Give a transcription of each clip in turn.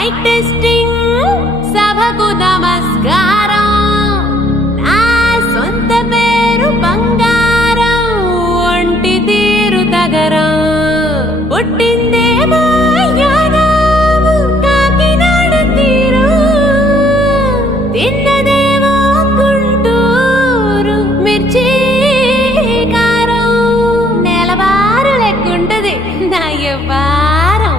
mic testing సభకు నమస్కారం నా సొంత పేరు బంగారం ఒంటి తీరు తగరం పుట్టిందేమో యానాము కాకినాడ తీరు తిన్నదేమో గుంటూరు మిర్చి కారం నెలవారు లెక్కుంటది నా వ్యవహారం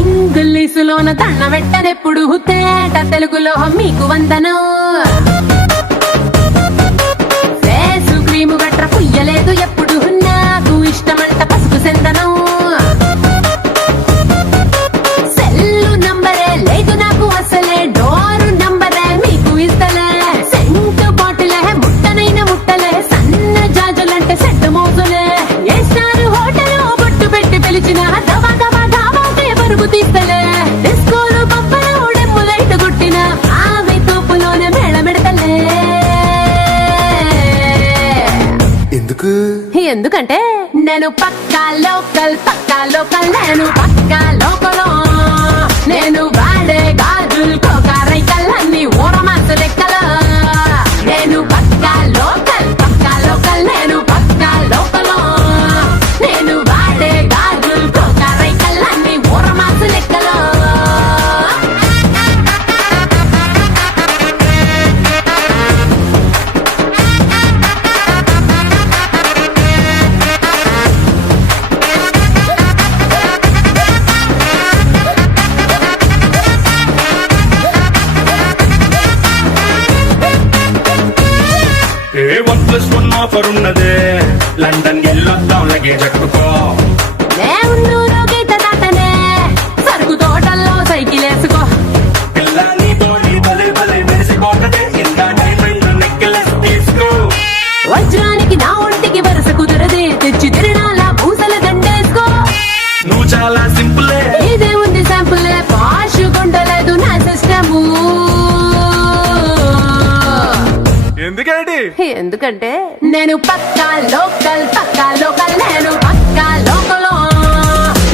ఇంగ్లీషులోన దండ పెట్టనెప్పుడు తేట తెలుగులో మీకు వందనం ఫేసు క్రీము గట్ర పుయ్యలేదు ఎప్పుడు నాకు ఇష్టమంట పసుపు సెందనం సెల్లు నంబరే లేదు నాకు అసలే డోరు నంబరే మీకు ఇస్తలే సెంటు బాటిలే ముట్టనైన ముట్టలే సన్న జాజులంటే సెట్టు మోజులే ఏ స్టార్ హోటల్ బొట్టు పెట్టి పిలిచిన దవా దవా దావాకే బరువు తీస్తలే డిస్కోలు బొబ్బలు డెమ్ము లైట్ గుట్టిన ఆమె తోపులోనే మేళమెడతలే ఎందుకంటే నేను పక్కా లోకల్ నేను పక్కా లోకల్ నేను వాడే గాజులు కోకారైకల్ అన్ని ఓరమాస లెక్కల నేను పక్కా లోకల్ నేను పక్కా లోకల్ నేను వాడే గాజులు కోకారైకల్ అన్ని ఓరమాస లెక్కల +1 ఆఫర్ ఉన్నదే లండన్ వెళ్ళొద్దాం లగేజ్ ఎక్కుకో నేనున్నూరు గీత దాటనే సరుకు తోటల్లో సైకిల్ వేసుకో పిల్ల నీతో నీ భలే భలే మెరిసిపోతదే ఇంత డైమండ్ నెక్లెస్ తీసుకో వజ్రానికి నా ఒంటికి వరుస కుదరదే తెచ్చి తిరణాల పూసల దండేసుకో నువ్వు చాలా సింపులే ఇదే ఉంది శాంపులే పాష్ కొండలేదు నా సిస్టము ఎందుకంటే నేను పక్కా లోకల్ నేను పక్కా లోకల్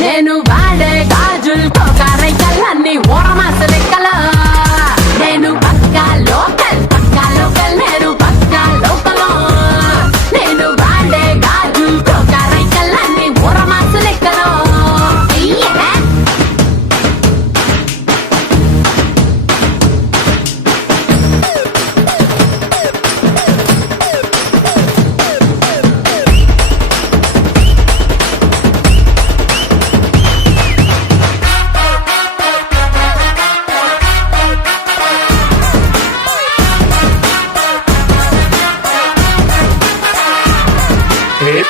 నేను వాడే గాజులు కోకారైకల్ అన్ని ఓరమాస లెక్కల నేను పక్కా లోకల్ నేను పక్కా లోకల్ నేను వాడే గాజులు కోకారైకల్ అన్ని ఓరమాస లెక్కల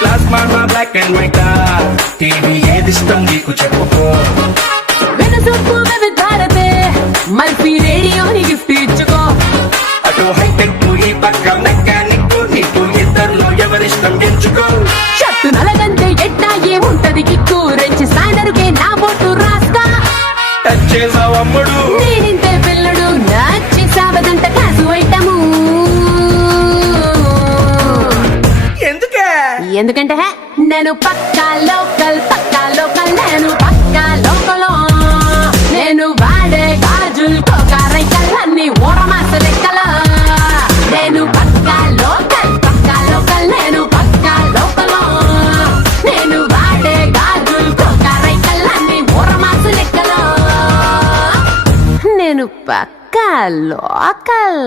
plasma black and white TV ఏది ఇష్టం నీకు చెప్పుకో వెనసొప్పు విధారతే మల్పి రేడియోని గిఫ్ట్ ఇచ్చుకో అటు హైటెక్ ఈ పక్క మెకానిక్ నీకు ఇద్దరులో ఎవరిష్టం ఎంచుకో షట్టు నలగంటే ఎట్టా ఏముంటది కిక్కు రెంచి సాయనరుకే నా బొట్టు రాస్తా టచ్ చేసావు అమ్ముడు నేనింతే పిల్లడు నచ్చి సావదంట కాసు ఐటము ఎందుకంటే నేను పక్కా లోకల్ నేను పక్కా లోకల్ నేను వాడే గాజులు కోకారైకల్ అన్ని ఓరమాస లెక్కల నేను పక్కా లోకల్ నేను పక్కా లోకల్ నేను వాడే గాజులు కోకారైకల్ అన్ని ఓరమాస లెక్కల నేను పక్కా లోకల్